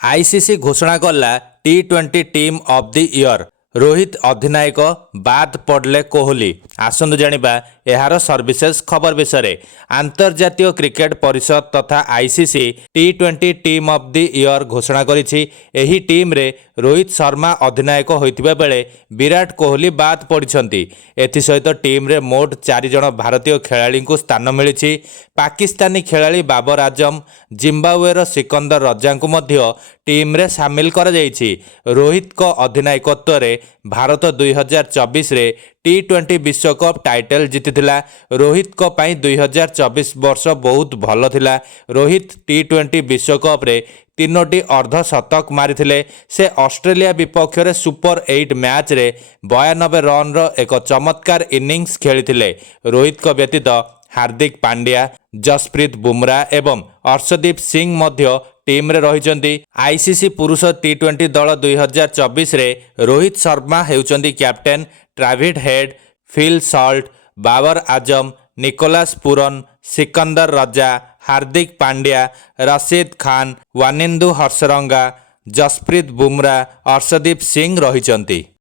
ICC घोषणा कला T20 team of the year Rohit अधिनायक बाद पड़ले कोहली। आसंतु जानिबा एहार सर्विसेस खबर विषय। अंतर्जातीय क्रिकेट परिषद तथा ICC T20 team of the year घोषणा करिछि। एही टीम रे रोहित शर्मा अधिनायक होइतिबा बेले विराट कोहली बाद पड़िछन्ति। एथि सहित टीम रे मोट 4 जण भारतीय खेलाड़ी को स्थान मिलिछि। पाकिस्तानी खेलाड़ी बाबर आजम, जिम्बाब्वेर सिकंदर रजा को मध्य टीम रे शामिल करा जाइछि। रोहित को अधिनायकत्व रे भारत 2024 रे T20 विश्वकप टाइटल जीतिथिला। रोहित को पाई 2024 वर्ष बहुत भल थिला। रोहित T20 विश्वकप रे 3टी अर्धशतक मारिथिले। से ऑस्ट्रेलिया विपक्ष रे सुपर 8 मैच रे 92 रन रो एक चमत्कार इनिंग्स खेलिथिले। रोहित को व्यतीत हार्दिक पांड्या, जसप्रीत बुमराह एवं अर्शदीप सिंह मध्य टीम रे रहिचंती। आईसीसी पुरुष T20 दल 2024 रे रोहित शर्मा हेउचंती captain, Travis Head, Phil Salt, Babar Azam, Nicholas Pooran, Sikandar Raza, Hardik Pandya, Rashid Khan, Wanindu Hasaranga, Jasprit Bumrah, Arshdeep Singh रहिचंती।